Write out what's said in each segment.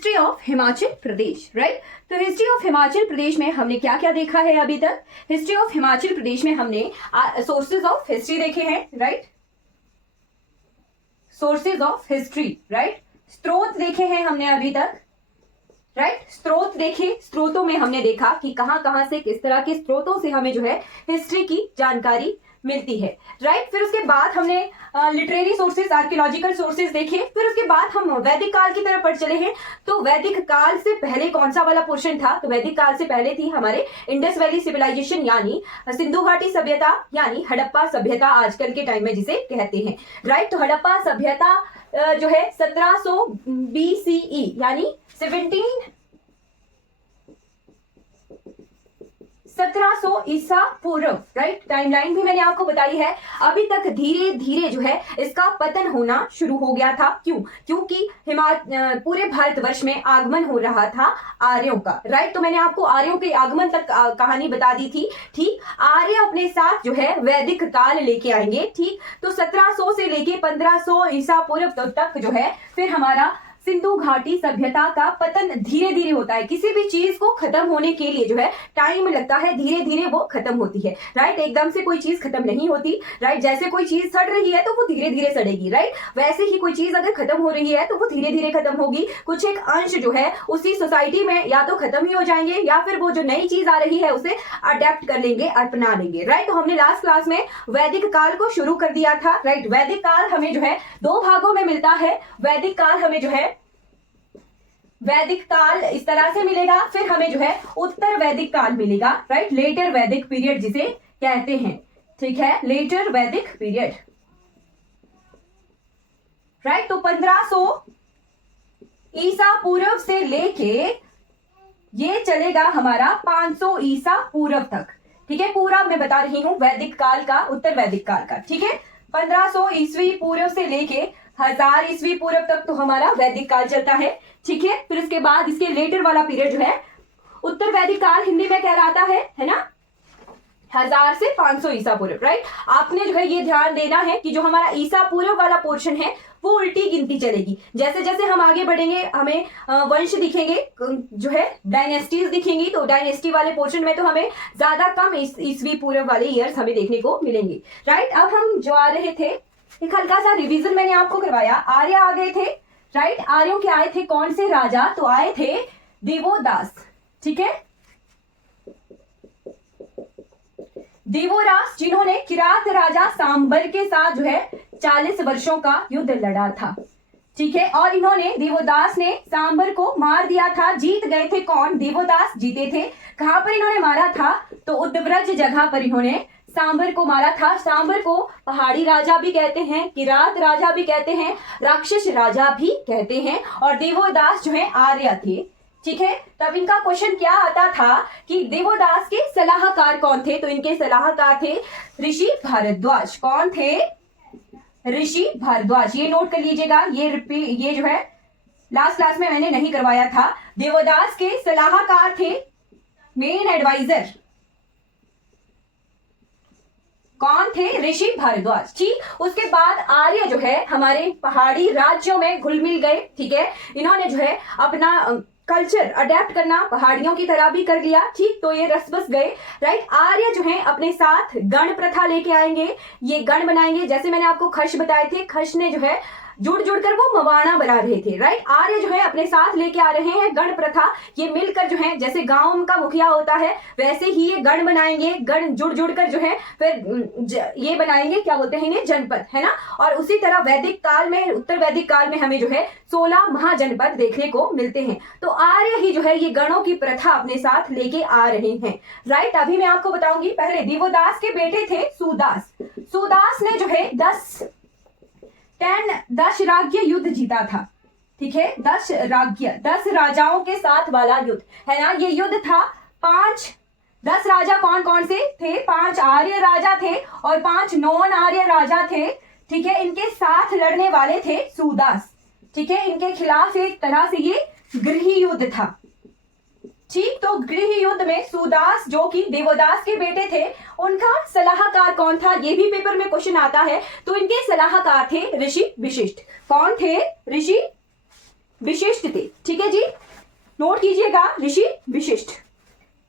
History of Himachal Pradesh, right. तो history of Himachal Pradesh में हमने क्या क्या देखा है अभी तक? हिस्ट्री ऑफ हिमाचल प्रदेश में हमने सोर्सेज ऑफ हिस्ट्री देखे हैं, right. Sources of history, right. स्रोत देखे हैं हमने अभी तक, राइट। स्रोत देखे, स्रोतों में हमने देखा कि कहां से किस तरह के स्रोतों से हमें जो है हिस्ट्री की जानकारी मिलती है, राइट। फिर उसके बाद हमने लिटरेरी सोर्सेज, आर्कियोलॉजिकल सोर्सेज देखे। फिर उसके बाद हम वैदिक काल की तरफ बढ़ चले हैं। तो वैदिक काल से पहले कौन सा वाला पोर्शन था? तो वैदिक काल से पहले थी हमारे इंडस वैली सिविलाइजेशन, यानी सिंधु घाटी सभ्यता, यानी हड़प्पा सभ्यता आजकल के टाइम में जिसे कहते हैं, राइट। तो हड़प्पा सभ्यता जो है 1700 BCE यानी 1700 ईसा पूर्व, राइट। टाइमलाइन भी मैंने आपको बताई है। अभी तक धीरे धीरे जो है इसका पतन होना शुरू हो गया था। क्यों? क्योंकि पूरे भारतवर्ष में आगमन हो रहा था आर्यों का, राइट। तो मैंने आपको आर्यों के आगमन तक कहानी बता दी थी, ठीक। आर्य अपने साथ जो है वैदिक काल लेके आएंगे, ठीक। तो 1700 से लेके 1500 ईसा पूर्व तक जो है फिर हमारा सिंधु घाटी सभ्यता का पतन धीरे धीरे होता है। किसी भी चीज को खत्म होने के लिए जो है टाइम लगता है, धीरे धीरे वो खत्म होती है, राइट। एकदम से कोई चीज खत्म नहीं होती, राइट। जैसे कोई चीज सड़ रही है तो वो धीरे धीरे सड़ेगी, राइट। वैसे ही कोई चीज अगर खत्म हो रही है तो वो धीरे धीरे खत्म होगी। कुछ एक अंश जो है उसी सोसाइटी में या तो खत्म ही हो जाएंगे या फिर वो जो नई चीज आ रही है उसे अडेप्ट कर लेंगे, अपना लेंगे, राइट। तो हमने लास्ट क्लास में वैदिक काल को शुरू कर दिया था, राइट। वैदिक काल हमें जो है दो भागों में मिलता है। वैदिक काल हमें जो है वैदिक काल इस तरह से मिलेगा, फिर हमें जो है उत्तर वैदिक काल मिलेगा, राइट। लेटर वैदिक पीरियड जिसे कहते हैं, ठीक है, लेटर वैदिक पीरियड, राइट। तो 1500 ईसा पूर्व से लेके ये चलेगा हमारा 500 ईसा पूर्व तक, ठीक है। पूरा मैं बता रही हूं वैदिक काल का, उत्तर वैदिक काल का, ठीक है। 1500 ईस्वी पूर्व से लेके 1000 ईस्वी पूर्व तक तो हमारा वैदिक काल चलता है, ठीक है। फिर उसके बाद इसके लेटर वाला पीरियड जो है उत्तर वैदिक काल हिंदी में कहलाता है ना, 1000 से 500 ईसा पूर्व, राइट। आपने जो है ये ध्यान देना है कि जो हमारा ईसा पूर्व वाला पोर्शन है वो उल्टी गिनती चलेगी। जैसे जैसे हम आगे बढ़ेंगे हमें वंश दिखेंगे, जो है डायनेस्टीज दिखेंगी, तो डायनेस्टी वाले पोर्शन में तो हमें ज्यादा कम ईस्वी पूर्व वाले ईयर्स हमें देखने को मिलेंगे, राइट। अब हम जो आ रहे थे, एक हल्का सा रिवीजन मैंने आपको करवाया। आर्य आ गए थे, राइट। आर्यों के आए थे कौन से राजा? तो आए थे देवोदास, ठीक है। देवोदास जिन्होंने किरात राजा सांबर के साथ जो है 40 वर्षों का युद्ध लड़ा था, ठीक है। और इन्होंने, देवोदास ने सांबर को मार दिया था। जीत गए थे कौन? देवोदास जीते थे। कहां पर इन्होंने मारा था? तो उद्व्रज जगह पर इन्होंने सांबर को मारा था। सांबर को पहाड़ी राजा भी कहते हैं, किरात राजा भी कहते हैं, राक्षस राजा भी कहते हैं। और देवोदास जो है आर्य थे, ठीक है। तब इनका क्वेश्चन क्या आता था कि देवोदास के सलाहकार कौन थे? तो इनके सलाहकार थे ऋषि भारद्वाज। कौन थे? ऋषि भारद्वाज। ये नोट कर लीजिएगा, ये जो है लास्ट क्लास में मैंने नहीं करवाया था। देवोदास के सलाहकार थे, मेन एडवाइजर कौन थे? ऋषि भारद्वाज, ठीक। उसके बाद आर्य जो है हमारे पहाड़ी राज्यों में घुल मिल गए, ठीक है। इन्होंने जो है अपना कल्चर अडेप्ट करना पहाड़ियों की तरह भी कर लिया, ठीक। तो ये रस बस गए, राइट। आर्य जो है अपने साथ गण प्रथा लेके आएंगे, ये गण बनाएंगे। जैसे मैंने आपको खश बताए थे, खश ने जो है जुड़ जुड़कर वो मवाना बना रहे थे, राइट। आर्य जो है अपने साथ लेके आ रहे हैं गण प्रथा। ये मिलकर जो है, जैसे गांव का मुखिया होता है वैसे ही ये गण बनाएंगे, गण जुड़ जुड़कर जो है फिर ये बनाएंगे, क्या बोलते हैं इन्हें, जनपद, है ना। और उसी तरह वैदिक काल में, उत्तर वैदिक काल में हमें जो है 16 महाजनपद देखने को मिलते हैं। तो आर्य ही जो है ये गणों की प्रथा अपने साथ लेके आ रहे हैं, राइट। अभी मैं आपको बताऊंगी। पहले देवोदास के बेटे थे सुदास। सुदास ने जो है 10 राज्य युद्ध जीता था, ठीक है। 10 राजाओं के साथ वाला युद्ध, है ना। ये युद्ध था 10 राजा कौन कौन से थे? 5 आर्य राजा थे और 5 नॉन आर्य राजा थे, ठीक है। इनके साथ लड़ने वाले थे सुदास, ठीक है। इनके खिलाफ एक तरह से ये गृह युद्ध था, ठीक। तो गृह युद्ध में सुदास जो कि देवोदास के बेटे थे, उनका सलाहकार कौन था? ये भी पेपर में क्वेश्चन आता है। तो इनके सलाहकार थे ऋषि वशिष्ठ। कौन थे? ऋषि विशिष्ट थे। ठीक है जी, नोट कीजिएगा, ऋषि विशिष्ट।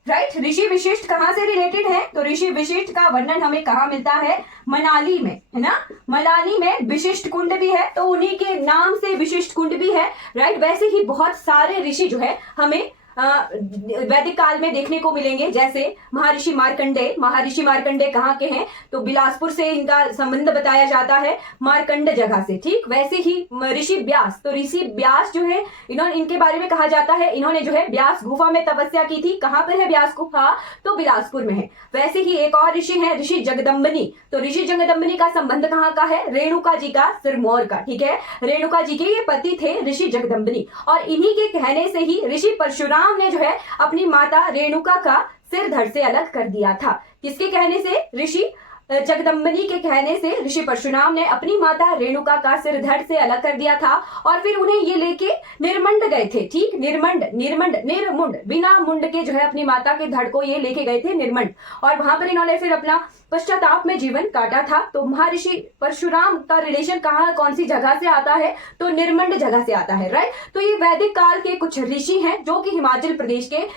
राइट, ऋषि विशिष्ट कहां से रिलेटेड है? तो ऋषि विशिष्ट का वर्णन हमें कहां मिलता है? मनाली में, है ना। मनाली में विशिष्ट कुंड भी है, तो उन्हीं के नाम से विशिष्ट कुंड भी है। राइट, वैसे ही बहुत सारे ऋषि जो है हमें वैदिक काल में देखने को मिलेंगे, जैसे महर्षि मार्कंडेय। महर्षि मार्कंडेय कहाँ के हैं? तो बिलासपुर से इनका संबंध बताया जाता है, मार्कंड जगह से। ठीक, वैसे ही ऋषि व्यास, तो ऋषि व्यास जो है इनके बारे में कहा जाता है, इन्होंने जो है व्यास गुफा में तपस्या की थी। कहाँ पर है व्यास गुफा? तो बिलासपुर में है। वैसे ही एक और ऋषि है, ऋषि जगदम्बनी। तो ऋषि जगदम्बनी का संबंध कहाँ का है? रेणुका जी का, सिरमौर का। ठीक है, रेणुका जी के ये पति थे ऋषि जगदम्बनी, और इन्हीं के कहने से ही ऋषि परशुराम ने जो है अपनी माता रेणुका का सिर धड़ से अलग कर दिया था। किसके कहने से? ऋषि जगदम्बनी के कहने से ऋषि परशुराम ने अपनी माता रेणुका का सिर धड़ से अलग कर दिया था, और फिर उन्हें ये लेके निर्मंड गए थे। ठीक, निर्मुंड, बिना मुंड के जो है अपनी माता के धड़ को ये लेके गए थे निर्मंड, और वहां पर इन्होंने फिर अपना पश्चाताप में जीवन काटा था। तो महर्षि परशुराम का रिलेशन कहाँ, कौन सी जगह से आता है? तो निर्मंड जगह से आता है। राइट, तो ये वैदिक काल के कुछ ऋषि हैं जो कि हिमाचल प्रदेश के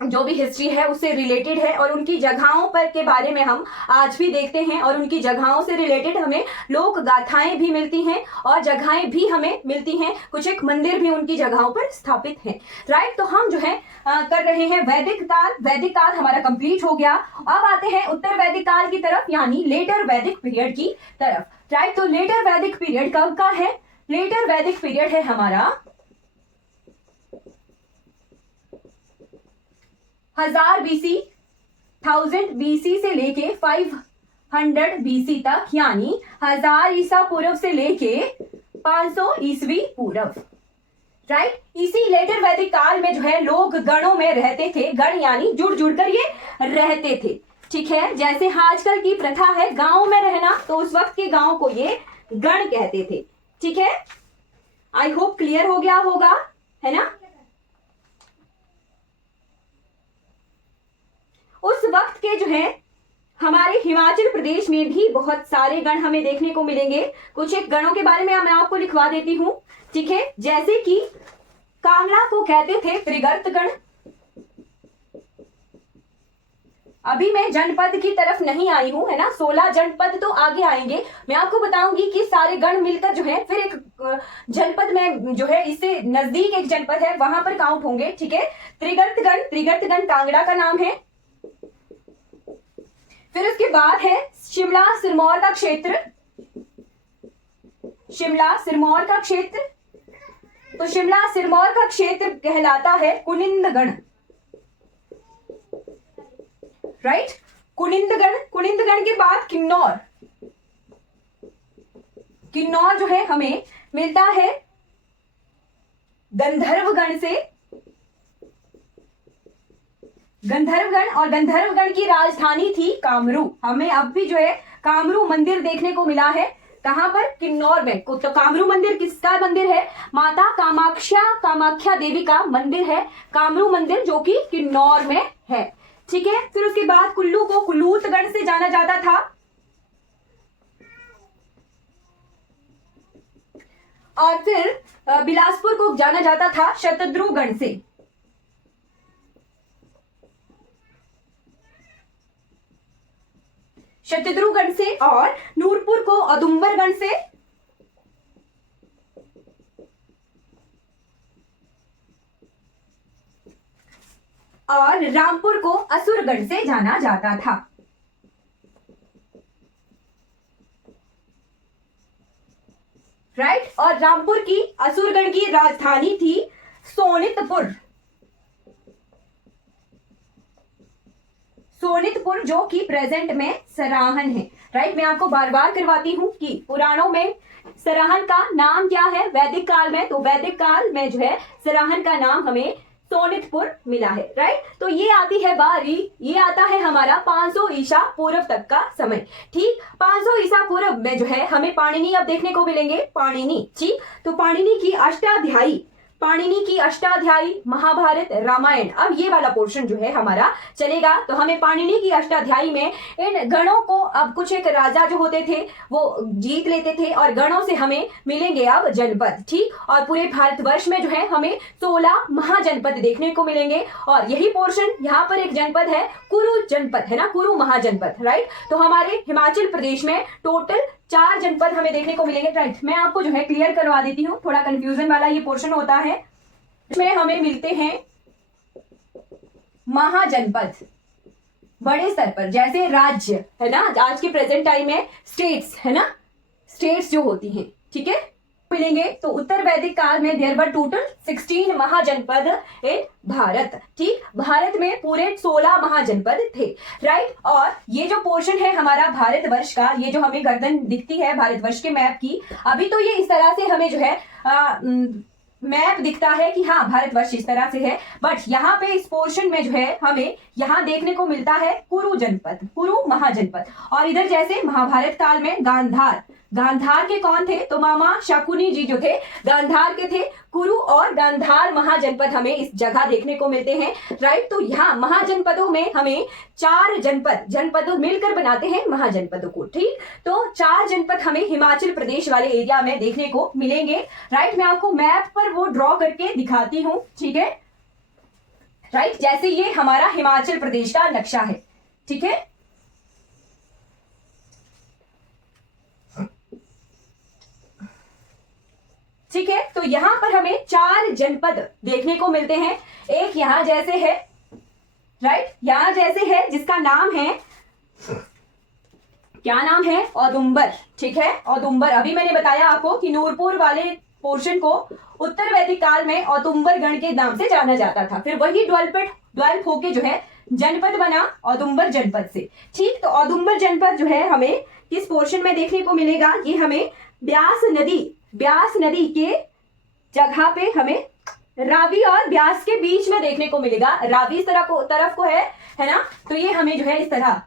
जो भी हिस्ट्री है उससे रिलेटेड है, और उनकी जगहों पर के बारे में हम आज भी देखते हैं, और उनकी जगहों से रिलेटेड हमें लोक गाथाएं भी मिलती हैं और जगहें भी हमें मिलती हैं। कुछ एक मंदिर भी उनकी जगहों पर स्थापित हैं। राइट, तो हम जो है कर रहे हैं वैदिक काल। वैदिक काल हमारा कंप्लीट हो गया। अब आते हैं उत्तर वैदिक काल की तरफ, यानी लेटर वैदिक पीरियड की तरफ। राइट, तो लेटर वैदिक पीरियड कब का है? लेटर वैदिक पीरियड है हमारा 1000 BC, 1000 BC से लेके 500 BC तक, यानी 1000 ईसा पूर्व से लेके 500 ईस्वी पूर्व। राइट, इसी लेटर वैदिक काल में जो है लोग गणों में रहते थे। गण यानी जुड़ जुड़ कर ये रहते थे। ठीक है, जैसे आजकल की प्रथा है गांव में रहना, तो उस वक्त के गांव को ये गण कहते थे। ठीक है, आई होप क्लियर हो गया होगा, है ना। उस वक्त के जो है हमारे हिमाचल प्रदेश में भी बहुत सारे गण हमें देखने को मिलेंगे। कुछ एक गणों के बारे में मैं आपको लिखवा देती हूं। ठीक है, जैसे कि कांगड़ा को कहते थे त्रिगर्त गण। अभी मैं जनपद की तरफ नहीं आई हूं, है ना। 16 जनपद तो आगे आएंगे, मैं आपको बताऊंगी कि सारे गण मिलकर जो है फिर एक जनपद में जो है इससे नजदीक एक जनपद है वहां पर काउंट होंगे। ठीक है, त्रिगर्त गण कांगड़ा का नाम है। फिर उसके बाद है शिमला सिरमौर का क्षेत्र। शिमला सिरमौर का क्षेत्र, तो शिमला सिरमौर का क्षेत्र कहलाता है कुनिंदगण। राइट, कुनिंदगण के बाद किन्नौर। किन्नौर जो है हमें मिलता है गंधर्वगण से। गंधर्वगण, और गंधर्वगण की राजधानी थी कामरू। हमें अब भी जो है कामरू मंदिर देखने को मिला है। कहां पर? किन्नौर में। तो कामरू मंदिर किसका मंदिर है? माता कामाख्या देवी का मंदिर है कामरू मंदिर, जो कि किन्नौर में है। ठीक है, फिर उसके बाद कुल्लू को कुलूतगढ़ से जाना जाता था, और फिर बिलासपुर को जाना जाता था शतद्रुगढ़ से। शतद्रुगढ़ से, और नूरपुर को औदुंबरगढ़ से, और रामपुर को असुरगढ़ से जाना जाता था। राइट, और रामपुर की, असुरगढ़ की राजधानी थी सोनितपुर। सोनितपुर जो कि प्रेजेंट में सराहन है। राइट, मैं आपको बार बार करवाती हूं कि पुराणों में सराहन का नाम क्या है वैदिक काल में, तो वैदिक काल में जो है सराहन का नाम हमें सोनितपुर मिला है। राइट, तो ये आती है बारी, ये आता है हमारा 500 ईसा पूर्व तक का समय। ठीक, 500 ईसा पूर्व में जो है हमें पाणिनि अब देखने को मिलेंगे। पाणिनि, ठीक, तो पाणिनि की अष्टाध्यायी पाणिनि की अष्टाध्यायी, महाभारत, रामायण। अब ये वाला पोर्शन जो है हमारा चलेगा। तो हमें पाणिनि की अष्टाध्यायी में इन गणों को, अब कुछ एक राजा जो होते थे वो जीत लेते थे और गणों से हमें मिलेंगे अब जनपद, ठीक। और पूरे भारतवर्ष में जो है हमें 16 महाजनपद देखने को मिलेंगे। और यही पोर्शन, यहाँ पर एक जनपद है कुरु जनपद, है ना, कुरु महाजनपद, राइट। तो हमारे हिमाचल प्रदेश में टोटल 4 जनपद हमें देखने को मिलेंगे, राइट। मैं आपको जो है क्लियर करवा देती हूँ, थोड़ा कंफ्यूजन वाला ये पोर्शन होता है। इसमें हमें मिलते हैं महाजनपद बड़े स्तर पर, जैसे राज्य, है ना, आज के प्रेजेंट टाइम में स्टेट्स, है ना, स्टेट्स जो होती हैं, ठीक है, मिलेंगे। तो उत्तर वैदिक काल में देयर वर टोटल 16 महाजनपद इन भारत, ठीक। भारत में पूरे 16 महाजनपद थे, राइट। और ये जो पोर्शन है हमारा भारतवर्ष का, ये जो हमें गर्दन दिखती है भारतवर्ष के मैप की, अभी तो ये इस तरह से हमें जो है मैप दिखता है कि हाँ भारतवर्ष इस तरह से है, बट यहाँ पे इस पोर्शन में जो है हमें यहाँ देखने को मिलता है कुरु जनपद, कुरु महाजनपद। और इधर जैसे महाभारत काल में गांधार, गांधार के कौन थे, तो मामा शकुनी जी जो थे गांधार के थे। कुरु और गांधार महाजनपद हमें इस जगह देखने को मिलते हैं, राइट। तो यहाँ महाजनपदों में हमें 4 जनपद, जनपदों मिलकर बनाते हैं महाजनपदों को, ठीक। तो 4 जनपद हमें हिमाचल प्रदेश वाले एरिया में देखने को मिलेंगे, राइट। मैं आपको मैप पर वो ड्रॉ करके दिखाती हूँ, ठीक है, राइट। जैसे ये हमारा हिमाचल प्रदेश का नक्शा है, ठीक है। ठीक है, तो यहां पर हमें 4 जनपद देखने को मिलते हैं। एक यहां जैसे है, राइट, यहां जैसे है जिसका नाम है, क्या नाम है, औदुंबर, ठीक है, औदुंबर। अभी मैंने बताया आपको कि नूरपुर वाले पोर्शन को उत्तर वैदिक काल में औदुंबर गण के नाम से जाना जाता था। फिर वही डेवलप होके जो है जनपद बना औदुंबर जनपद से, ठीक। तो औदुंबर जनपद जो है हमें किस पोर्शन में देखने को मिलेगा, ये हमें ब्यास नदी के जगह पे हमें रावी और ब्यास के बीच में देखने को मिलेगा। रावी इस तरफ को है ना, तो ये हमें जो है इस तरह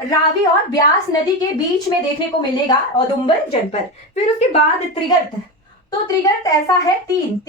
रावी और ब्यास नदी के बीच में देखने को मिलेगा औदुंबर जनपद। फिर उसके बाद त्रिगर्त, तो त्रिगर्त ऐसा है तीन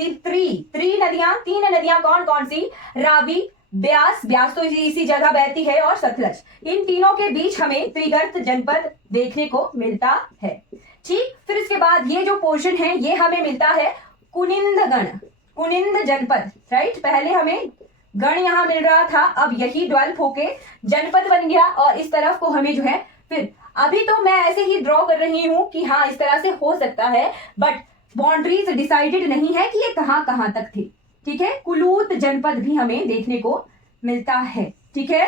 नदियां कौन कौन सी, रावी, ब्यास तो इसी जगह बहती है, और सतलज, इन तीनों के बीच हमें त्रिगर्त जनपद देखने को मिलता है, ठीक। फिर इसके बाद ये जो पोर्शन है ये हमें मिलता है कुनिंद जनपद, राइट। पहले हमें गण यहां मिल रहा था, अब यही डेवलप होके जनपद बन गया, और इस तरफ को हमें जो है, फिर अभी तो मैं ऐसे ही ड्रॉ कर रही हूं कि हाँ इस तरह से हो सकता है, बट बाउंड्रीज डिसाइडेड नहीं है कि ये कहां कहां तक थी, ठीक है। कुलूत जनपद भी हमें देखने को मिलता है, ठीक है।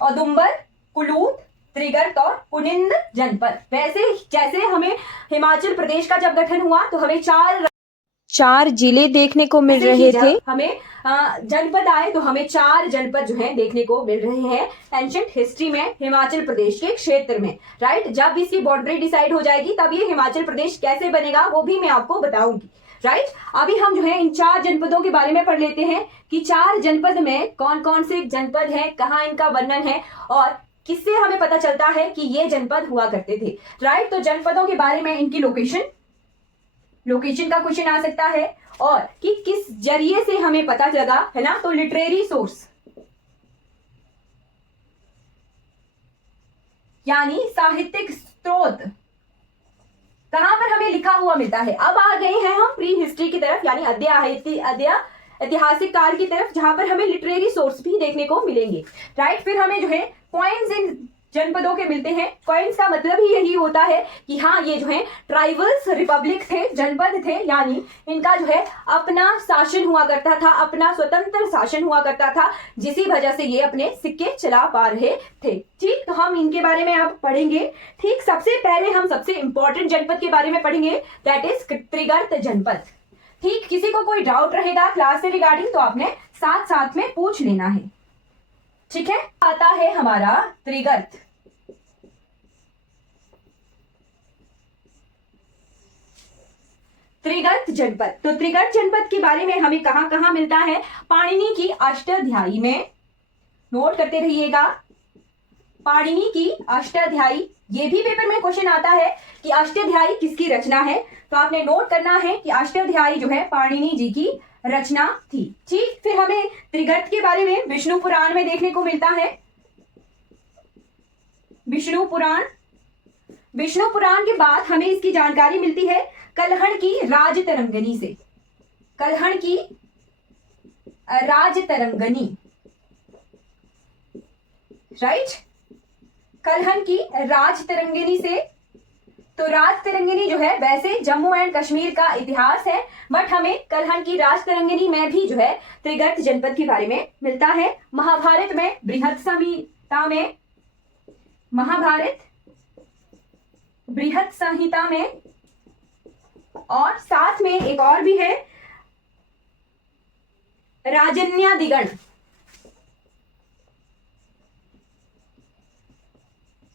औदुंबर, कुलूत, त्रिगर्त और कुनिंद जनपद। वैसे जैसे हमें हिमाचल प्रदेश का जब गठन हुआ तो हमें 4 जिले देखने को मिल रहे थे, हमें जनपद आए तो हमें 4 जनपद जो है देखने को मिल रहे हैं एंशिएंट हिस्ट्री में हिमाचल प्रदेश के क्षेत्र में, राइट। जब इसकी बाउंड्री डिसाइड हो जाएगी तब ये हिमाचल प्रदेश कैसे बनेगा वो भी मैं आपको बताऊंगी, राइट। अभी हम जो है इन 4 जनपदों के बारे में पढ़ लेते हैं कि 4 जनपद में कौन कौन से जनपद हैं, कहाँ इनका वर्णन है और किससे हमें पता चलता है कि ये जनपद हुआ करते थे, राइट। तो जनपदों के बारे में इनकी लोकेशन का क्वेश्चन आ सकता है, और कि किस जरिए से हमें पता लगा, है ना। तो लिटरेरी सोर्स यानी साहित्यिक स्रोत कहां पर हमें लिखा हुआ मिलता है। अब आ गए हैं हम प्री हिस्ट्री की तरफ, यानी ऐतिहासिक काल की तरफ, जहां पर हमें लिटरेरी सोर्स भी देखने को मिलेंगे, राइट। फिर हमें जो है कॉइन्स इन जनपदों के मिलते हैं। कॉइन्स का मतलब ही यही होता है कि हाँ ये जो है ट्राइबल्स रिपब्लिक थे, जनपद थे, यानी इनका जो है अपना शासन हुआ करता था, अपना स्वतंत्र शासन हुआ करता था, जिसी वजह से ये अपने सिक्के चला पा रहे थे, ठीक। तो हम इनके बारे में अब पढ़ेंगे, ठीक। सबसे पहले हम सबसे इंपॉर्टेंट जनपद के बारे में पढ़ेंगे, दैट इज त्रिगर्त जनपद, ठीक। किसी को कोई डाउट रहेगा क्लास से रिगार्डिंग तो आपने साथ में पूछ लेना है, ठीक है। आता है हमारा त्रिगर्त, जनपद। तो त्रिगर्त जनपद के बारे में हमें कहां कहां मिलता है, पाणिनि की अष्टाध्यायी में, नोट करते रहिएगा, पाणिनि की अष्टाध्यायी, ये भी पेपर में क्वेश्चन आता है कि अष्टाध्यायी किसकी रचना है, तो आपने नोट करना है कि अष्टाध्यायी जो है पाणिनि जी की रचना थी। ठीक, फिर हमें त्रिगर्त के बारे में विष्णु पुराण में देखने को मिलता है। विष्णु पुराण, विष्णु पुराण के बाद हमें इसकी जानकारी मिलती है कल्हण की राजतरंगिणी से। कल्हण की राजतरंगिणी, राइट, कल्हण की राजतरंगिणी से। तो राजतरंगिणी जो है वैसे जम्मू एंड कश्मीर का इतिहास है, बट हमें कल्हण की राजतरंगिणी में भी जो है त्रिगर्त जनपद के बारे में मिलता है। महाभारत में बृहत संहिता में, महाभारत बृहत संहिता में, और साथ में एक और भी है राजन्यादिगण।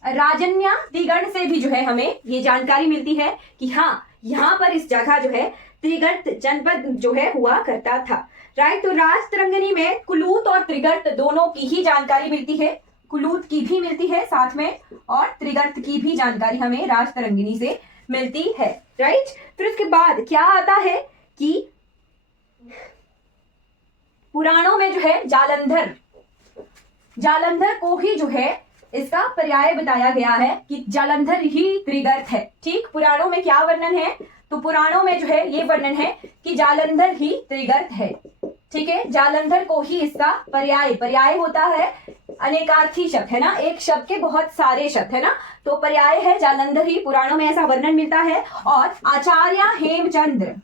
राजन्यादिगण से भी जो है हमें ये जानकारी मिलती है कि हाँ, यहाँ पर इस जगह जो है त्रिगर्त जनपद जो है हुआ करता था, राइट। तो राजतरंगिणी में कुलूत और त्रिगर्त दोनों की ही जानकारी मिलती है, कुलूत की भी मिलती है साथ में, और त्रिगर्त की भी जानकारी हमें राजतरंगिणी से मिलती है, राइट। फिर उसके बाद क्या आता है कि पुराणों में जो है जालंधर, जालंधर को ही जो है इसका पर्याय बताया गया है कि जालंधर ही त्रिगर्त है। ठीक, पुराणों में क्या वर्णन है, तो पुराणों में जो है ये वर्णन है कि जालंधर ही त्रिगर्त है। ठीक है, जालंधर को ही इसका पर्याय, पर्याय होता है अनेकार्थी शब्द, है ना, एक शब्द के बहुत सारे शब्द, है ना, तो पर्याय है जालंधर ही, पुराणों में ऐसा वर्णन मिलता है। और आचार्य हेमचंद्र,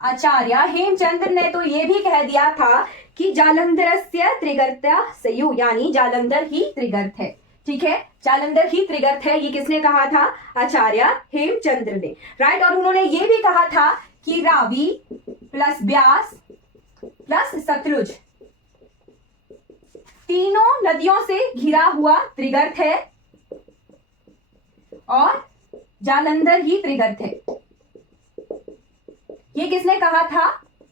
आचार्य हेमचंद्र ने तो ये भी कह दिया था कि जालंधरस्य त्रिगर्त्या सयु, यानी जालंधर ही त्रिगर्त है। ठीक है, जालंधर ही त्रिगर्त है, ये किसने कहा था, आचार्य हेमचंद्र ने, राइट। और उन्होंने ये भी कहा था कि रावी प्लस ब्यास प्लस सतलुज तीनों नदियों से घिरा हुआ त्रिगर्त है, और जालंधर ही त्रिगर्त है। ये किसने कहा था,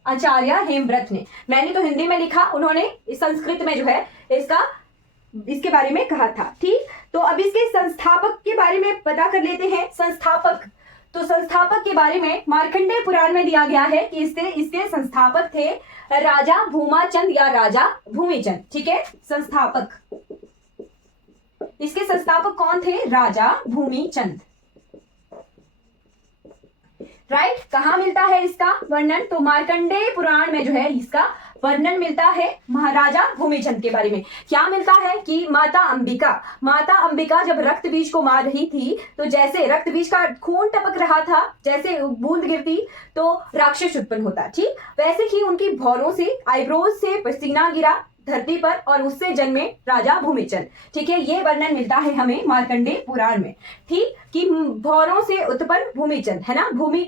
आचार्य हेमव्रत ने। मैंने तो हिंदी में लिखा, उन्होंने संस्कृत में जो है इसके बारे में कहा था। ठीक, तो अब इसके संस्थापक के बारे में पता कर लेते हैं। संस्थापक, तो संस्थापक के बारे में मार्कंडेय पुराण में दिया गया है कि इसके संस्थापक थे राजा भूमाचंद या राजा भूमिचंद। ठीक है, संस्थापक, इसके संस्थापक कौन थे, राजा भूमिचंद, राइट। कहाँ मिलता है इसका वर्णन, तो मार्कंडेय पुराण में जो है इसका वर्णन मिलता है महाराजा भूमिचंद के बारे में। क्या मिलता है कि माता अंबिका जब रक्त बीज को मार रही थी, तो जैसे रक्त बीज का खून टपक रहा था, जैसे बूंद गिरती तो राक्षस उत्पन्न होता, ठीक, वैसे ही उनकी भौरों से, आईब्रोज से पसीना गिरा धरती पर, और उससे जन्मे राजा भूमिचंद। ठीक है, ये वर्णन मिलता है हमें मार्कंडेय पुराण में। ठीक, कि भौरों से उत्पन्न भूमिचंद, है ना, भूमि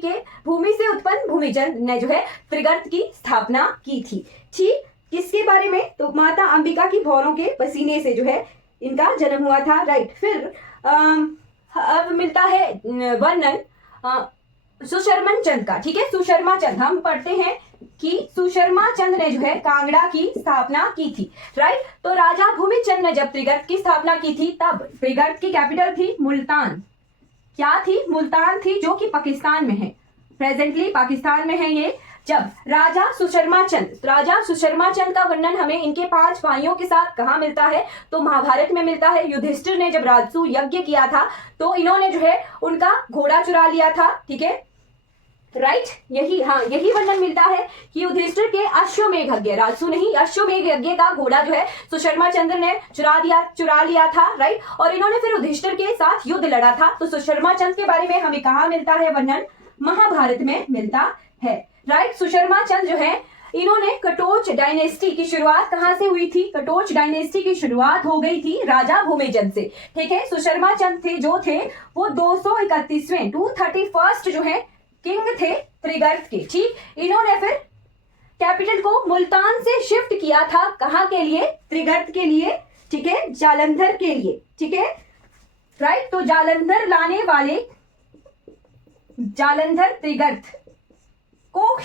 से उत्पन्न भूमिचंद ने जो है त्रिगर्त की स्थापना की थी। ठीक, किसके बारे में, तो माता अंबिका की भौरों के पसीने से जो है इनका जन्म हुआ था, राइट। फिर अब मिलता है वर्णन सुशर्मन चंद का। ठीक है, सुशर्मा चंद, हम पढ़ते हैं कि सुशर्मा चंद ने जो है कांगड़ा की स्थापना की थी, राइट। तो राजा भूमिचंद ने जब त्रिगर्त की स्थापना की थी, तब त्रिगर्त की कैपिटल थी मुल्तान। क्या थी, मुल्तान थी, जो कि पाकिस्तान में है, प्रेजेंटली पाकिस्तान में है ये। जब राजा सुशर्मा चंद का वर्णन हमें इनके 5 भाइयों के साथ कहाँ मिलता है, तो महाभारत में मिलता है। युधिष्ठिर ने जब राजसूय यज्ञ किया था, तो इन्होंने जो है उनका घोड़ा चुरा लिया था। ठीक है, राइट, यही वर्णन मिलता है कि युधिष्ठिर के अश्वमेघ यज्ञ, राजसू नहीं, अश्वमेघ यज्ञ का घोड़ा जो है सुशर्मा चंद्र ने चुरा लिया था, राइट। और इन्होंने फिर युधिष्ठिर के साथ युद्ध लड़ा था। तो सुशर्मा चंद के बारे में हमें कहाँ मिलता है वर्णन, महाभारत में मिलता है, राइट। सुशर्मा चंद जो है, इन्होंने कटोच डायनेस्टी की शुरुआत कहां से हुई थी, कटोच डायनेस्टी की शुरुआत हो गई थी राजा भूमिचंद से। ठीक है, सुशर्मा चंद थे जो थे वो 231वें 231st जो है किंग थे त्रिगर्त के। ठीक, इन्होंने फिर कैपिटल को मुल्तान से शिफ्ट किया था, कहां के लिए, त्रिगर्त के लिए। ठीक है, जालंधर के लिए। ठीक है, राइट। तो जालंधर लाने वाले, जालंधर त्रिगर्त को,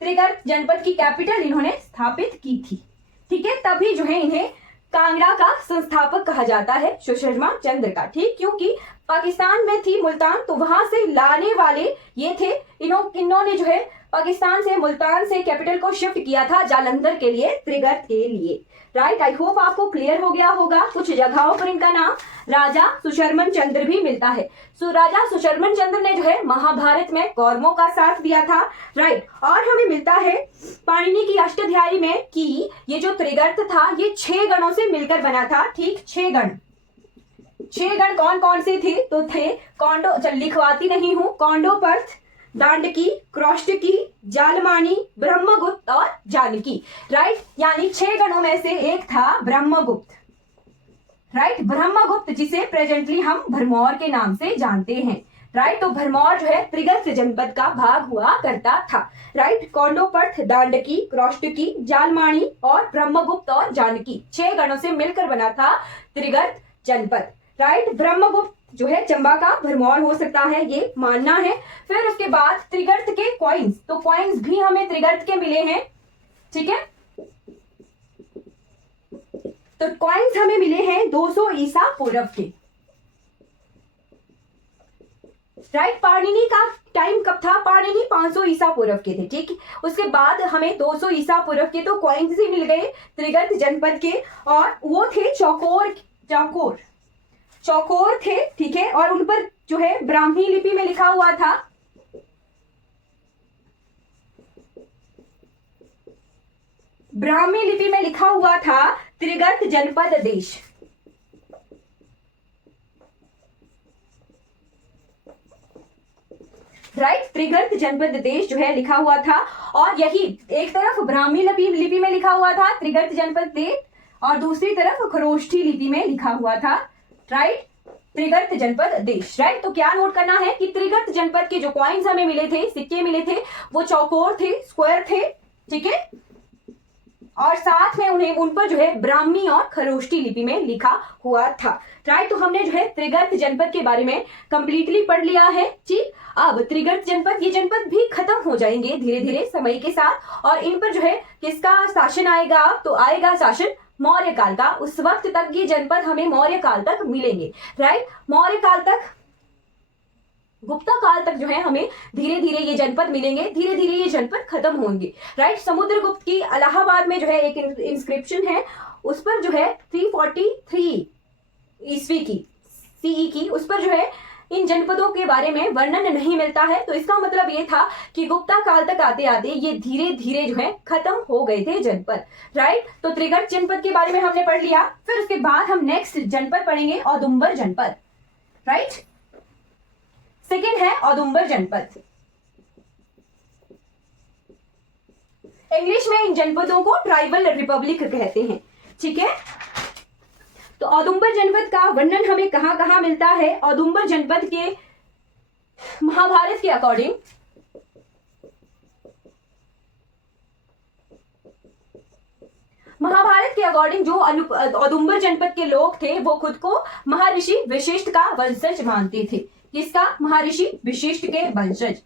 त्रिगर्त जनपद की कैपिटल इन्होंने स्थापित की थी। ठीक है, तभी जो है इन्हें कांगड़ा का संस्थापक कहा जाता है सुशर्मा चंद्र का, ठीक, क्योंकि पाकिस्तान में थी मुल्तान, तो वहां से लाने वाले ये थे। इन्होंने जो है पाकिस्तान से मुल्तान से कैपिटल को शिफ्ट किया था जालंधर के लिए, त्रिगर्त के लिए, राइट। आई होप आपको क्लियर हो गया होगा। कुछ जगहों पर इनका नाम राजा सुशर्मन चंद्र भी मिलता है। राजा सुशर्मन चंद्र ने जो है महाभारत में कौरवों का साथ दिया था, राइट। और हमें मिलता है पाणिनि की अष्टाध्यायी में कि ये जो त्रिगर्त था ये 6 गणों से मिलकर बना था, ठीक, 6 गण। 6 गण कौन कौन से थे? तो थे कौंडो, चल लिखवाती नहीं हूं, कौंडोपर्थ, दांडकी, क्रोष्टकी, जालमानी, ब्रह्मगुप्त और जानकी, राइट। यानी 6 गणों में से एक था ब्रह्मगुप्त, राइट। ब्रह्मगुप्त जिसे प्रेजेंटली हम भरमौर के नाम से जानते हैं, राइट। तो भरमौर जो है त्रिगर्त जनपद का भाग हुआ करता था, राइट। कौंडोपर्थ, दांडकी, क्रोष्टकी, जालमानी और ब्रह्मगुप्त और जानकी 6 गणों से मिलकर बना था त्रिगर्त जनपद, राइट। ब्रह्मगुप्त जो है चंबा का भरमौर हो सकता है, ये मानना है। फिर उसके बाद त्रिगर्त के कॉइन्स, तो कॉइन्स भी हमें त्रिगर्त के मिले हैं, ठीक है। तो कॉइन्स हमें मिले हैं 200 ईसा पूर्व के, राइट। पाणिनि का टाइम कब था? पाणिनि 500 ईसा पूर्व के थे, ठीक। उसके बाद हमें 200 ईसा पूर्व के तो कॉइन्स ही मिल गए त्रिगर्त जनपद के, और वो थे चौकोर थे, ठीक है। और उन पर जो है ब्राह्मी लिपि में लिखा हुआ था, ब्राह्मी लिपि में लिखा हुआ था त्रिगर्त जनपद देश, राइट। त्रिगर्त जनपद देश जो है लिखा हुआ था, और यही एक तरफ ब्राह्मी लिपि में लिखा हुआ था त्रिगर्त जनपद देश, और दूसरी तरफ खरोष्ठी लिपि में लिखा हुआ था, राइट, त्रिगर्त जनपद देश, राइट। तो क्या नोट करना है कि त्रिगर्त जनपद के जो कॉइन्स हमें मिले थे, सिक्के मिले थे, वो चौकोर थे, स्क्वायर थे, ठीक है। और साथ में उन पर जो है ब्राह्मी और खरोष्ठी लिपि में लिखा हुआ था, राइट। तो हमने जो है त्रिगर्त जनपद के बारे में कंप्लीटली पढ़ लिया है, ठीक। अब त्रिगर्त जनपद, ये जनपद भी खत्म हो जाएंगे धीरे धीरे समय के साथ, और इन पर जो है किसका शासन आएगा? तो आएगा शासन मौर्य काल का। उस वक्त तक ये जनपद हमें मौर्य काल तक मिलेंगे, राइट। मौर्य काल तक, गुप्ता काल तक जो है हमें धीरे धीरे ये जनपद मिलेंगे, धीरे धीरे ये जनपद खत्म होंगे, राइट। समुद्रगुप्त की इलाहाबाद में जो है एक इंस्क्रिप्शन है, उस पर जो है 343 ईस्वी की, सीई की, उस पर जो है इन जनपदों के बारे में वर्णन नहीं मिलता है। तो इसका मतलब ये था कि गुप्ता काल तक आते आते ये धीरे धीरे जो है खत्म हो गए थे जनपद, राइट। तो त्रिगर्त जनपद के बारे में हमने पढ़ लिया। फिर उसके बाद हम नेक्स्ट जनपद पढ़ेंगे औदुंबर जनपद, राइट। सेकेंड है औदुंबर जनपद। इंग्लिश में इन जनपदों को ट्राइबल रिपब्लिक कहते हैं, ठीक है। तो औदुंबर जनपद का वर्णन हमें कहां कहां मिलता है? औदुंबर जनपद के महाभारत के अकॉर्डिंग जो औदुंबर जनपद के लोग थे वो खुद को महर्षि वशिष्ठ का वंशज मानते थे। किसका? महर्षि वशिष्ठ के वंशज,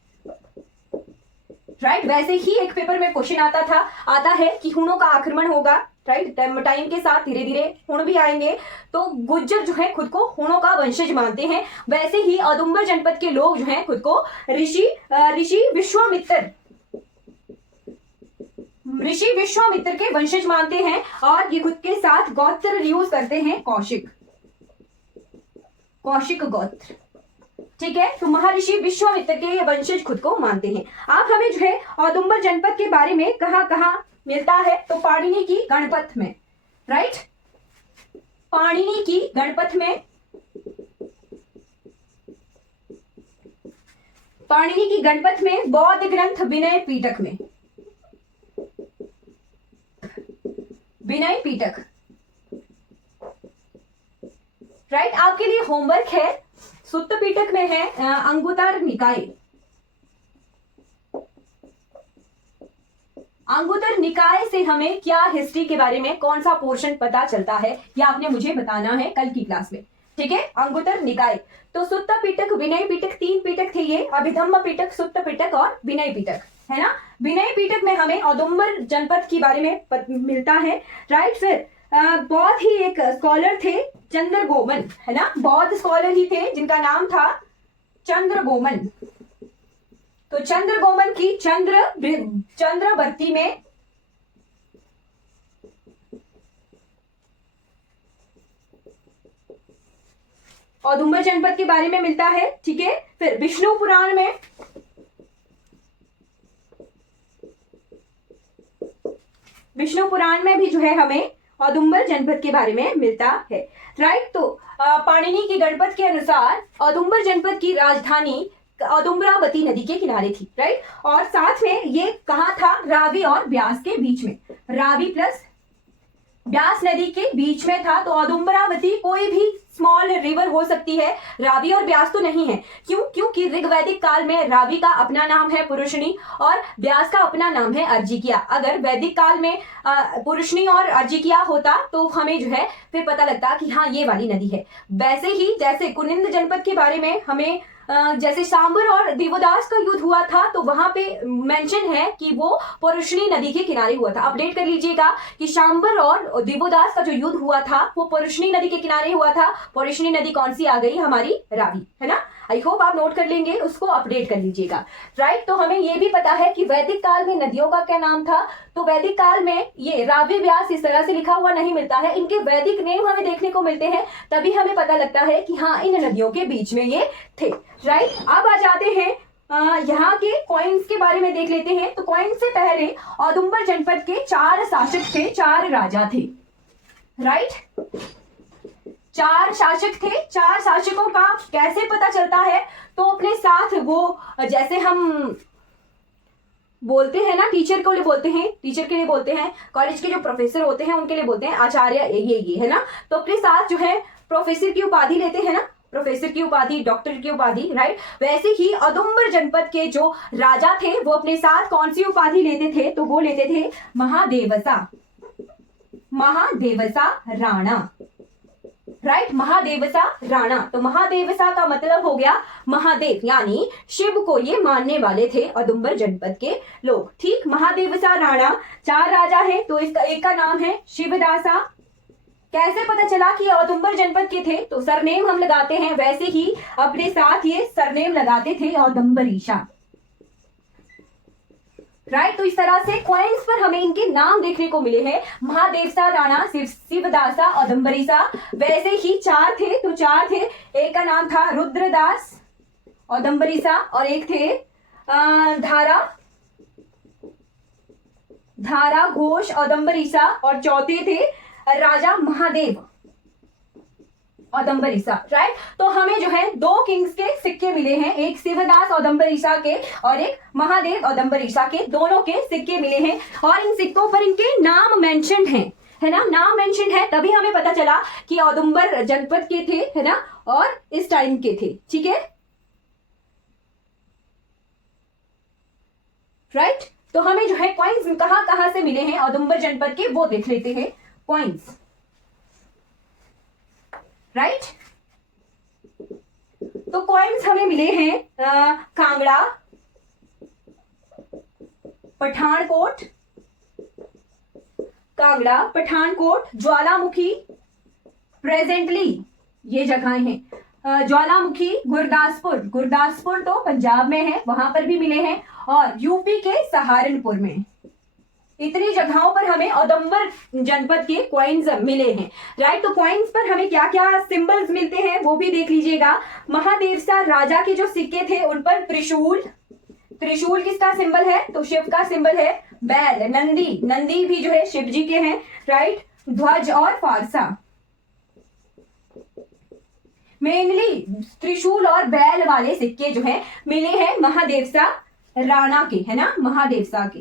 राइट। वैसे ही एक पेपर में क्वेश्चन आता है कि हुणों का आक्रमण होगा, राइट। टाइम के साथ धीरे धीरे हुण भी आएंगे, तो गुज्जर जो है खुद को हुणों का वंशज मानते हैं। वैसे ही औदुंबर जनपद के लोग जो हैं खुद को ऋषि विश्वामित्र के वंशज मानते हैं, और ये खुद के साथ गोत्र यूज करते हैं, कौशिक गोत्र, ठीक है। तो महर्षि विश्वामित्र के ये वंशज खुद को मानते हैं। आप हमें जो है औदुंबर जनपद के बारे में कहां कहां मिलता है? तो पाणिनि की गणपथ में, राइट। पाणिनि की गणपथ में, पाणिनि की गणपथ में, बौद्ध ग्रंथ विनय पीटक में, विनय पीटक, राइट। आपके लिए होमवर्क है, सुत्त पीटक में है अंगुतर निकाय। अंगुतर निकाय से हमें क्या हिस्ट्री के बारे में कौन सा पोर्शन पता चलता है, या आपने मुझे बताना है कल की क्लास में, ठीक है। अंगुतर निकाय, तो सुत्त पीटक, विनय पीटक, 3 पीटक थे ये, अभिधम्म पीटक, सुत्त पीटक और विनय पीटक, है ना। विनय पीटक में हमें औदुंबर जनपद के बारे में मिलता है, राइट। फिर बहुत ही एक स्कॉलर थे चंद्रगोमन, है ना, बौद्ध स्कॉलर ही थे जिनका नाम था चंद्रगोमन। तो चंद्रगोमन की चंद्रवती में औदुंबर जनपद के बारे में मिलता है, ठीक है। फिर विष्णु पुराण में भी जो है हमें औदुंबर जनपद के बारे में मिलता है, राइट। तो पाणिनि की गणपत के अनुसार औदुंबर जनपद की राजधानी औदुंबरावती नदी के किनारे थी, राइट। और साथ में ये कहाँ था, रावी और ब्यास के बीच में, रावी प्लस ब्यास नदी के बीच में था। तो औदुंबरावती कोई भी स्मॉल रिवर हो सकती है, रावी और ब्यास तो नहीं है। क्यों? क्योंकि ऋग्वैदिक काल में रावी का अपना नाम है पुरुषनी और ब्यास का अपना नाम है अर्जिकिया। अगर वैदिक काल में पुरुषनी और अर्जिकिया होता तो हमें जो है फिर पता लगता कि हाँ ये वाली नदी है। वैसे ही जैसे कुनिंद जनपद के बारे में हमें जैसे सांबर और दिवोदास का युद्ध हुआ था तो वहां पे मेंशन है कि वो पुरुषनी नदी के किनारे हुआ था। अपडेट कर लीजिएगा कि सांबर और दिवोदास का जो युद्ध हुआ था वो पुरुषनी नदी के किनारे हुआ था। पुरुषनी नदी कौन सी आ गई, हमारी रावी, है ना। आई होप आप नोट कर लेंगे, उसको अपडेट कर लीजिएगा, राइट। तो हमें ये भी पता है कि वैदिक काल में नदियों का क्या नाम था। तो वैदिक काल में ये रावी ब्यास इस तरह से लिखा हुआ नहीं मिलता है, इनके वैदिक नेम हमें देखने को मिलते हैं, तभी हमें पता लगता है कि हाँ इन नदियों के बीच में ये थे, राइट। अब आ जाते हैं यहाँ के कॉइन्स के बारे में देख लेते हैं। तो कॉइन से पहले औदुंबर जनपद के 4 शासक थे, 4 राजा थे, राइट। 4 शासक थे। 4 शासकों का कैसे पता चलता है, तो अपने साथ वो जैसे हम बोलते हैं ना, टीचर के लिए बोलते हैं, कॉलेज के जो प्रोफेसर होते हैं उनके लिए बोलते हैं आचार्य, ये है ना। तो अपने साथ जो है प्रोफेसर की उपाधि लेते हैं ना, प्रोफेसर की उपाधि, डॉक्टर की उपाधि, राइट। वैसे ही औदुंबर जनपद के जो राजा थे वो अपने साथ कौन सी उपाधि लेते थे, तो वो लेते थे महादेवसा राणा, राइट। महादेवसा राणा। तो महादेवसा का मतलब हो गया महादेव, यानी शिव को ये मानने वाले थे औदुंबर जनपद के लोग, ठीक। महादेवसा राणा 4 राजा है। तो इसका एक का नाम है शिवदासा। कैसे पता चला कि औदुंबर जनपद के थे, तो सरनेम हम लगाते हैं, वैसे ही अपने साथ ये सरनेम लगाते थे औदुंबरीशा, राइट। तो इस तरह से कॉइन्स पर हमें इनके नाम देखने को मिले हैं, महादेवसा राणा, शिवदासा, औदुंबरीसा। वैसे ही 4 थे, तो 4 थे, एक का नाम था रुद्रदास औदुंबरीसा और एक थे धारा घोष औदुंबरीसा और चौथे थे राजा महादेव औदुंबरीसा, राइट। तो हमें जो है 2 किंग्स के सिक्के मिले हैं, एक शिवदास औदुंबरीसा के और एक महादेव औदुंबरीसा के, दोनों के सिक्के मिले हैं। और इन सिक्कों पर इनके नाम मेंशन्ड हैं, है ना, नाम मेंशन्ड है, तभी हमें पता चला कि औदुंबर जनपद के थे, है ना, और इस टाइम के थे, ठीक है, राइट। तो हमें जो है कॉइन्स कहां कहां से मिले हैं औदुंबर जनपद के, वो देख लेते हैं। Coins, right. तो कॉइन्स हमें मिले हैं कांगड़ा, पठानकोट, ज्वालामुखी, प्रेजेंटली ये जगहें हैं। ज्वालामुखी, गुरदासपुर तो पंजाब में है, वहां पर भी मिले हैं, और यूपी के सहारनपुर में। इतनी जगहों पर हमें औदुंबर जनपद के कॉइन्स मिले हैं, राइट। तो कॉइन्स पर हमें क्या क्या सिंबल्स मिलते हैं वो भी देख लीजिएगा। महादेवसा राजा के जो सिक्के थे उन पर त्रिशूल किसका सिंबल है, तो शिव का सिंबल है। बैल, नंदी भी जो है शिव जी के हैं, राइट। ध्वज और फारसा, मेनली त्रिशूल और बैल वाले सिक्के जो है मिले हैं महादेवसा राणा के, है ना, महादेवसा के,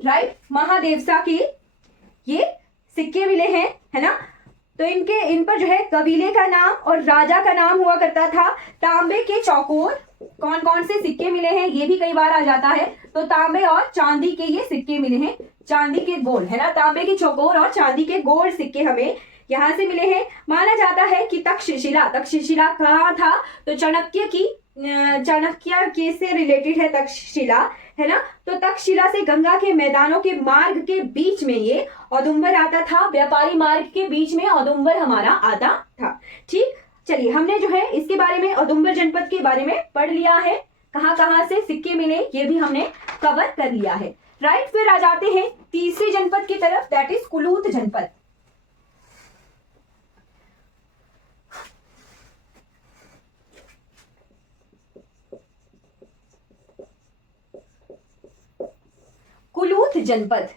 राइट। महादेवसा के ये सिक्के मिले हैं, है ना। तो इन पर जो है कबीले का नाम और राजा का नाम हुआ करता था। तांबे के चौकोर, कौन कौन से सिक्के मिले हैं ये भी कई बार आ जाता है। तो तांबे और चांदी के ये सिक्के मिले हैं, चांदी के गोल, है ना, तांबे के चौकोर और चांदी के गोल सिक्के हमें यहां से मिले हैं। माना जाता है कि तक्षशिला, तक्षशिला कहाँ था, तो चाणक्य के से रिलेटेड है तक्षशिला, है ना। तो तक्षशिला से गंगा के मैदानों के मार्ग के बीच में ये औदुंबर आता था, व्यापारी मार्ग के बीच में औदुंबर हमारा आता था। ठीक, चलिए हमने जो है इसके बारे में, औदुंबर जनपद के बारे में पढ़ लिया है, कहां कहां से सिक्के मिले ये भी हमने कवर कर लिया है। राइट, फिर आ जाते हैं तीसरी जनपद की तरफ, दैट इज कुलूत जनपद। कुलूत जनपद,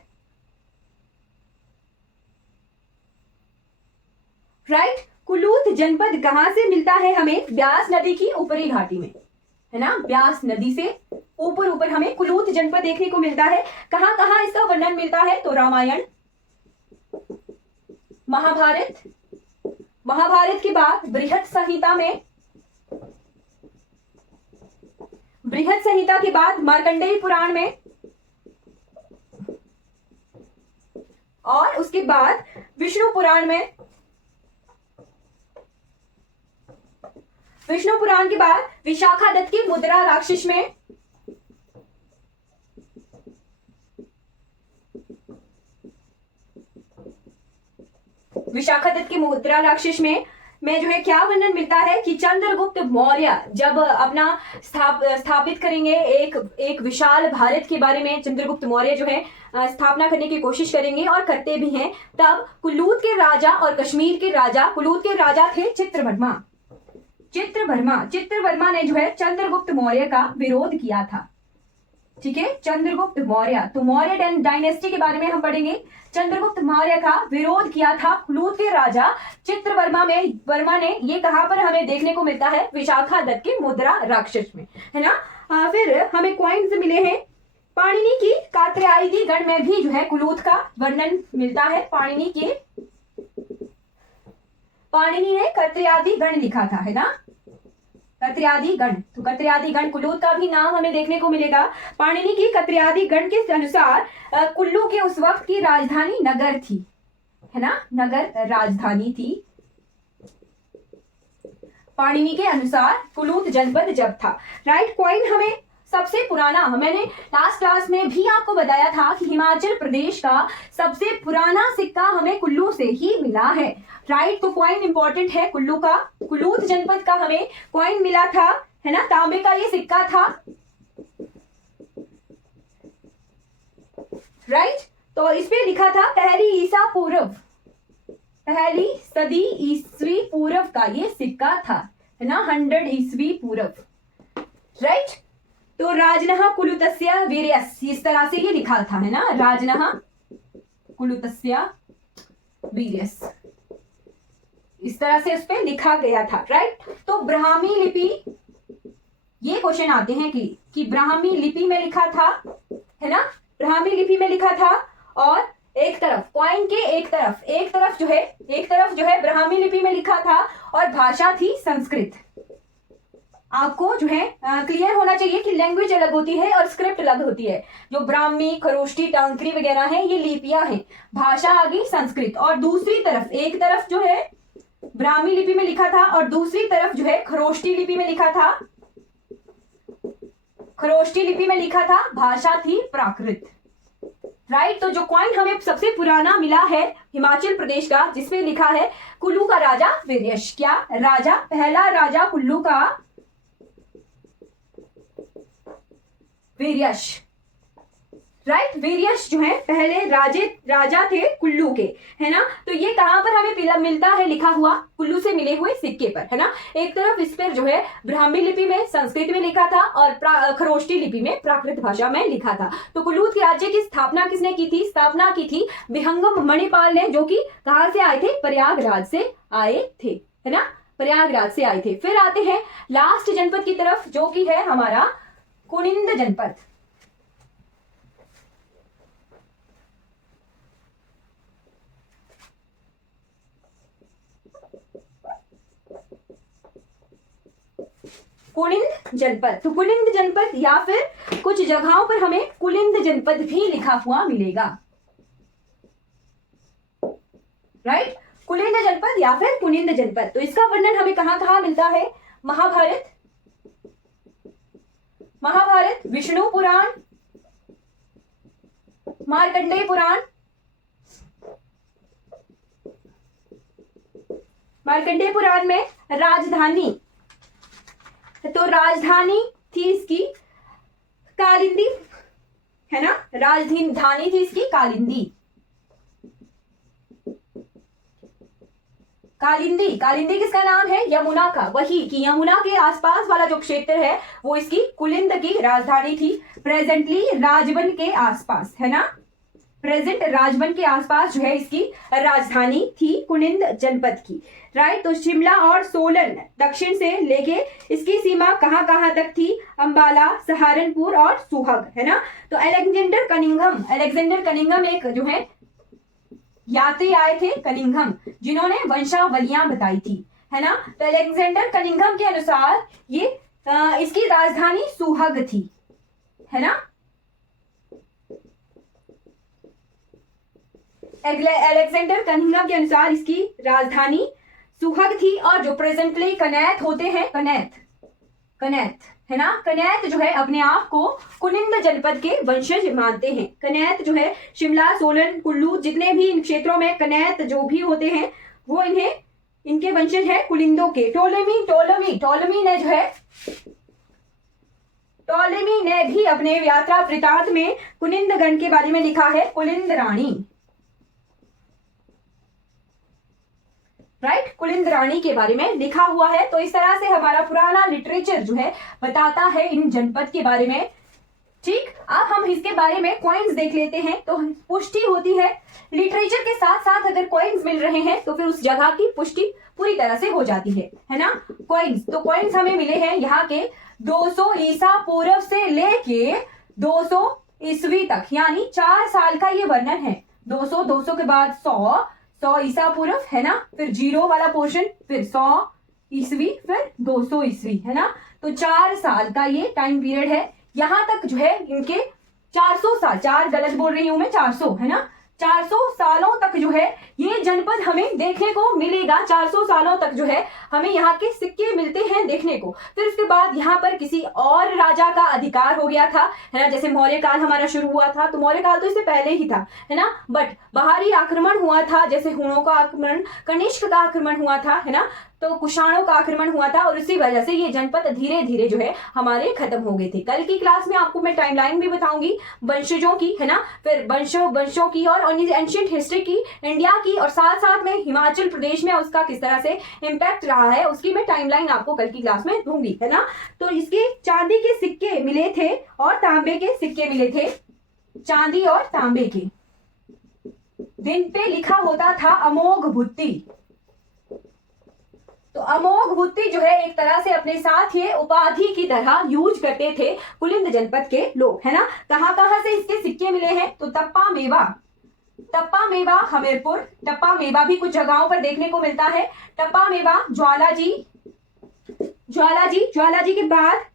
राइट, कुलूत जनपद कहां से मिलता है हमें, ब्यास नदी की ऊपरी घाटी में, है ना। ब्यास नदी से ऊपर हमें कुलूत जनपद देखने को मिलता है। कहां कहां इसका वर्णन मिलता है, तो रामायण, महाभारत, महाभारत के बाद बृहत संहिता में, बृहत संहिता के बाद मार्कंडेय पुराण में, और उसके बाद विष्णु पुराण में, विष्णु पुराण के बाद विशाखादत्त की मुद्रा राक्षस में, विशाखादत्त की मुद्रा राक्षस में जो है क्या वर्णन मिलता है कि चंद्रगुप्त मौर्य जब अपना स्थापित करेंगे एक विशाल भारत के बारे में, चंद्रगुप्त मौर्य जो है स्थापना करने की कोशिश करेंगे और करते भी हैं, तब कुलूत के राजा और कश्मीर के राजा, कुलूत के राजा थे चित्रवर्मा, चित्रवर्मा ने जो है चंद्रगुप्त मौर्य का विरोध किया था। ठीक है, चंद्रगुप्त मौर्य, तो मौर्य डायनेस्टी के बारे में हम पढ़ेंगे। चंद्रगुप्त मौर्य का विरोध किया था कुलूत के राजा चित्रवर्मा ने, ये कहां पर हमें देखने को मिलता है, विशाखादत्त के मुद्रा राक्षस में, है ना। फिर हमें कॉइन्स मिले हैं। पाणिनि की कात्यायनी गण में भी जो है कुलूत का वर्णन मिलता है। पाणिनि ने कात्यायनी गण लिखा था, है ना, कात्यायनी गण, तो कात्यायनी गण कुल्लू का भी नाम हमें देखने को मिलेगा। पाणिनि की कात्यायनी गण के अनुसार कुल्लू के उस वक्त की राजधानी नगर थी, है ना, नगर राजधानी थी। पाणिनि के अनुसार कुलूत जनपद जब था। राइट, कॉइन हमें सबसे पुराना, मैंने लास्ट क्लास में भी आपको बताया था कि हिमाचल प्रदेश का सबसे पुराना सिक्का हमें कुल्लू से ही मिला है। राइट, तो कॉइन इंपॉर्टेंट है कुल्लू का। कुलूत जनपद का हमें कॉइन मिला था, है ना, तांबे का ये सिक्का था। राइट, तो इस पे लिखा था पहली ईसा पूर्व, पहली सदी ईस्वी पूर्व का ये सिक्का था, है ना, 100 ईस्वी पूर्व। राइट, तो राजनः कुलुतस्य वीर्यस्, इस तरह से ये लिखा था, है ना, राजनः कुलुतस्य वीर्यस्, इस तरह से उस पे लिखा गया था। राइट, तो ब्राह्मी लिपि, ये क्वेश्चन आते हैं कि ब्राह्मी लिपि में लिखा था, है ना, ब्राह्मी लिपि में लिखा था, और एक तरफ कॉइन के एक तरफ जो है ब्राह्मी लिपि में लिखा था, और भाषा थी संस्कृत। आपको जो है क्लियर होना चाहिए कि लैंग्वेज अलग होती है और स्क्रिप्ट अलग होती है। जो ब्राह्मी, खरोष्टी, टांकरी वगैरह हैं, ये लिपियां हैं, भाषा आ गई संस्कृत। और दूसरी तरफ, एक तरफ जो है ब्राह्मी लिपि में लिखा था और दूसरी तरफ जो है खरोष्टी लिपि में लिखा था, खरोष्टी लिपि में लिखा था, भाषा थी प्राकृत। राइट, तो जो कॉइन हमें सबसे पुराना मिला है हिमाचल प्रदेश का, जिसमें लिखा है कुल्लू का राजा वीर्यश, क्या राजा, पहला राजा कुल्लू का वीर्यश। राइट, वीर्यश जो है पहले राजा थे कुल्लू के, है ना। तो ये कहां पर हमें मिलता है, लिखा हुआ कुल्लू से मिले हुए सिक्के पर, है ना। एक तरफ इस पर जो है ब्राह्मी लिपि में संस्कृत में लिखा था और खरोष्टी लिपि में प्राकृत भाषा में लिखा था। तो कुल्लू के राज्य की स्थापना किसने की थी, स्थापना की थी विहंगम मणिपाल ने, जो कि कहां से आए थे, प्रयागराज से आए थे, है ना, प्रयागराज से आए थे। फिर आते हैं लास्ट जनपद की तरफ, जो कि है हमारा कुनिंद जनपद। कुलिंद जनपद, तो कुलिंद जनपद या फिर कुछ जगहों पर हमें कुलिंद जनपद भी लिखा हुआ मिलेगा। राइट, कुलिंद जनपद या फिर कुनिंद जनपद। तो इसका वर्णन हमें कहाँ कहाँ मिलता है? महाभारत, महाभारत, विष्णु पुराण, मार्कंडेय पुराण, मार्कंडेय पुराण में राजधानी, तो राजधानी थी इसकी कालिंदी, है ना, राजधानी थी इसकी कालिंदी। कालिंदी, कालिंदी किसका नाम है? यमुना का। वही कि यमुना के आसपास वाला जो क्षेत्र है वो इसकी कुलिंद की राजधानी थी। प्रेजेंटली राजबन के आसपास, है ना, प्रेजेंट राजबन के आसपास जो है इसकी राजधानी थी कुनिंद जनपद की। राइट, तो शिमला और सोलन दक्षिण से लेके इसकी सीमा कहाँ कहाँ तक थी? अंबाला, सहारनपुर और सुहग, है ना। तो अलेक्जेंडर कनिंघम एक जो है यात्री आए थे कनिंघम, जिन्होंने वंशावलियां बताई थी, है ना। तो अलेक्जेंडर कनिंघम के अनुसार ये इसकी राजधानी सुहग थी, है ना। अलेक्जेंडर कनिंघम के अनुसार इसकी राजधानी सुहग थी। और जो प्रेजेंटली कनैत होते हैं, कनैत, है ना, कनैत जो है अपने आप को कुनिंद जनपद के वंशज मानते हैं। कनैत जो है शिमला, सोलन, कुल्लू, जितने भी इन क्षेत्रों में कनैत जो भी होते हैं वो इनके वंशज है कुलिंदों के। टोलेमी ने भी अपने यात्रा वृतांत में कुनिंदगण के बारे में लिखा है, कुलिंद रानी। राइट, कुलिंद रानी के बारे में लिखा हुआ है। तो इस तरह से हमारा पुराना लिटरेचर जो है बताता है इन जनपद के बारे में। ठीक, अब हम इसके बारे में कॉइन्स देख लेते हैं। तो पुष्टि होती है लिटरेचर के साथ साथ, अगर कॉइन्स मिल रहे हैं तो फिर उस जगह की पुष्टि पूरी तरह से हो जाती है ना। कॉइन्स, तो कॉइन्स हमें मिले हैं यहाँ के 200 ईसा पूर्व से लेके 200 ईस्वी तक, यानी 4 साल का ये वर्णन है। 200 के बाद 100 ईसा पूर्व, है ना, फिर 0 वाला पोर्शन, फिर 100 ईस्वी, फिर 200 ईस्वी, है ना। तो 4 साल का ये टाइम पीरियड है। यहां तक जो है इनके 400 साल, 4 गलत बोल रही हूं मैं, 400, है ना, 400 सालों तक जो है ये जनपद हमें देखने को मिलेगा। 400 सालों तक जो है हमें यहाँ के सिक्के मिलते हैं देखने को। फिर उसके बाद यहाँ पर किसी और राजा का अधिकार हो गया था, है ना। जैसे मौर्य काल हमारा शुरू हुआ था, तो मौर्य काल तो इससे पहले ही था, है ना। बट बाहरी आक्रमण हुआ था, जैसे हुणों का आक्रमण, कनिष्क का आक्रमण हुआ था, है ना। तो कुषाणों का आक्रमण हुआ था और इसी वजह से ये जनपद धीरे धीरे जो है हमारे खत्म हो गए थे। कल की क्लास में आपको मैं टाइमलाइन भी बताऊंगी वंशजों की, है ना, फिर वंशों की और एंशिएंट हिस्ट्री की, इंडिया की, और साथ साथ में हिमाचल प्रदेश में उसका किस तरह से इम्पैक्ट रहा है उसकी मैं टाइमलाइन आपको कल की क्लास में दूंगी, है ना। तो इसके चांदी के सिक्के मिले थे और तांबे के सिक्के मिले थे। चांदी और तांबे के दिन पे लिखा होता था अमोघ भुत्ती। तो अमोघ भुत्ती जो है एक तरह से अपने साथ ये उपाधि की तरह यूज करते थे कुलिंद जनपद के लोग, है ना। कहां कहां से इसके सिक्के मिले हैं? तो तप्पा मेवा हमीरपुर, टप्पा मेवा भी कुछ जगहों पर देखने को मिलता है। टप्पा मेवा, ज्वालाजी के बाद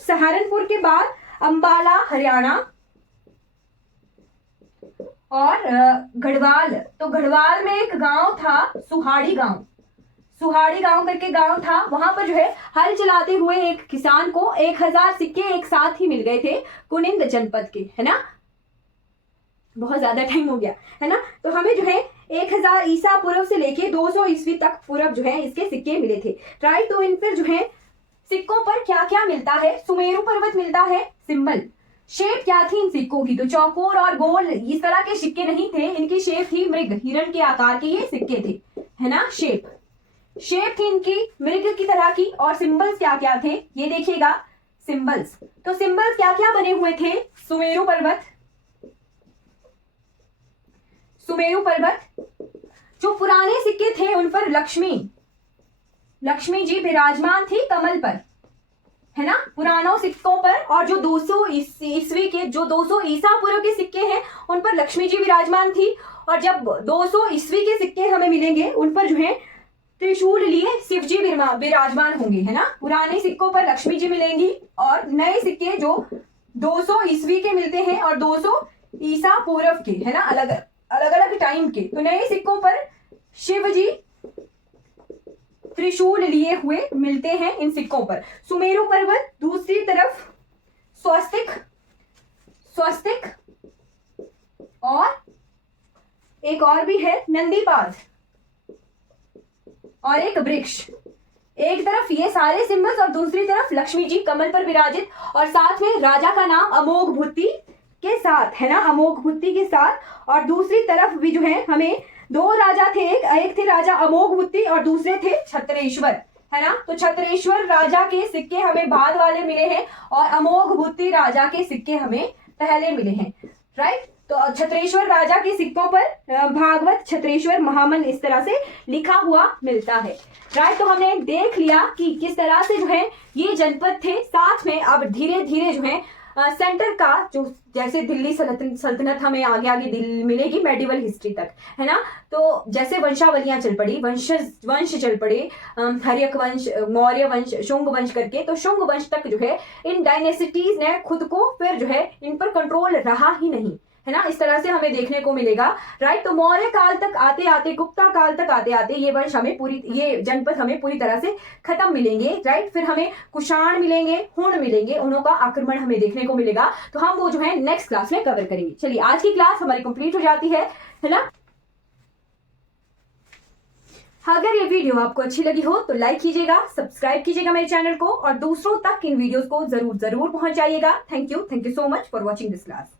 सहारनपुर के बाद अंबाला हरियाणा और गढ़वाल। तो गढ़वाल में एक गांव था सुहाड़ी गांव करके गांव था। वहां पर जो है हल चलाते हुए एक किसान को 1000 सिक्के एक साथ ही मिल गए थे कुनिंद जनपद के, है ना। बहुत ज्यादा टाइम हो गया, है ना। तो हमें जो है 1000 ईसा पूर्व से लेके 200 ईस्वी तक पूर्व जो है इसके सिक्के मिले थे। राइट, तो इन पर जो है सिक्कों पर क्या क्या मिलता है? सुमेरु पर्वत मिलता है, सिंबल। शेप क्या थी इन सिक्कों की? तो चौकोर और गोल इस तरह के सिक्के नहीं थे, इनकी शेप थी मृग, हिरण के आकार के ये सिक्के थे, है ना। शेप थी इनकी मृग की तरह की। और सिंबल्स क्या क्या थे ये देखिएगा, सिंबल्स। तो सिंबल्स क्या क्या बने हुए थे? सुमेरु पर्वत, जो पुराने सिक्के थे उन पर लक्ष्मी जी विराजमान थी कमल पर, है ना, पुरानों सिक्कों पर। और जो 200 ईस्वी के, जो 200 ईसा पूर्व के सिक्के हैं उन पर लक्ष्मी जी विराजमान थी। और जब 200 ईस्वी के सिक्के हमें मिलेंगे उन पर जो है त्रिशूल लिए शिव जी विराजमान होंगे, है ना। पुराने सिक्कों पर लक्ष्मी जी मिलेंगी और नए सिक्के जो 200 ईस्वी के मिलते हैं और 200 ईसा पूर्व के, है ना, अलग अलग टाइम के। तो नए सिक्कों पर शिव जी त्रिशूल लिए हुए मिलते हैं इन सिक्कों पर। सुमेरु पर्वत, दूसरी तरफ स्वस्तिक और एक और भी है नंदीपाद और एक वृक्ष। एक तरफ ये सारे सिंबल्स और दूसरी तरफ लक्ष्मी जी कमल पर विराजित और साथ में राजा का नाम अमोघ भुत्ति के साथ, है ना, अमोघ भुत्ति के साथ। और दूसरी तरफ भी जो है हमें दो राजा थे, एक थे राजा अमोघ भुत्ति और दूसरे थे छत्रेश्वर, है ना। तो छत्रेश्वर राजा के सिक्के हमें बाद वाले मिले हैं और अमोघ भुत्ति राजा के सिक्के हमें पहले मिले हैं, राइट। तो छत्रेश्वर राजा के सिक्कों पर भागवत छत्रेश्वर महामन इस तरह से लिखा हुआ मिलता है, राइट। तो हमने देख लिया कि किस तरह से जो है ये जनपद थे। साथ में अब धीरे धीरे जो है सेंटर का जो, जैसे दिल्ली सल्तनत हमें आगे आगे मिलेगी मेडिवल हिस्ट्री तक, है ना। तो जैसे वंशावलियां चल पड़ी, वंश चल पड़े, हर्यक वंश, मौर्य वंश, शुंग वंश करके। तो शुंग वंश तक जो है इन डायनेसिटीज ने खुद को फिर जो है इन पर कंट्रोल रहा ही नहीं, है ना। इस तरह से हमें देखने को मिलेगा, राइट। तो मौर्य काल तक आते आते, गुप्ता काल तक आते आते ये वंश हमें ये जनपद हमें पूरी तरह से खत्म मिलेंगे, राइट। फिर हमें कुषाण मिलेंगे, हुण मिलेंगे, उन्हों का आक्रमण हमें देखने को मिलेगा। तो हम वो जो है नेक्स्ट क्लास में कवर करेंगे। चलिए आज की क्लास हमारी कंप्लीट हो जाती है ना। अगर ये वीडियो आपको अच्छी लगी हो तो लाइक कीजिएगा, सब्सक्राइब कीजिएगा मेरे चैनल को और दूसरों तक इन वीडियोस को जरूर पहुंचाइएगा। Thank you so much for watching this class.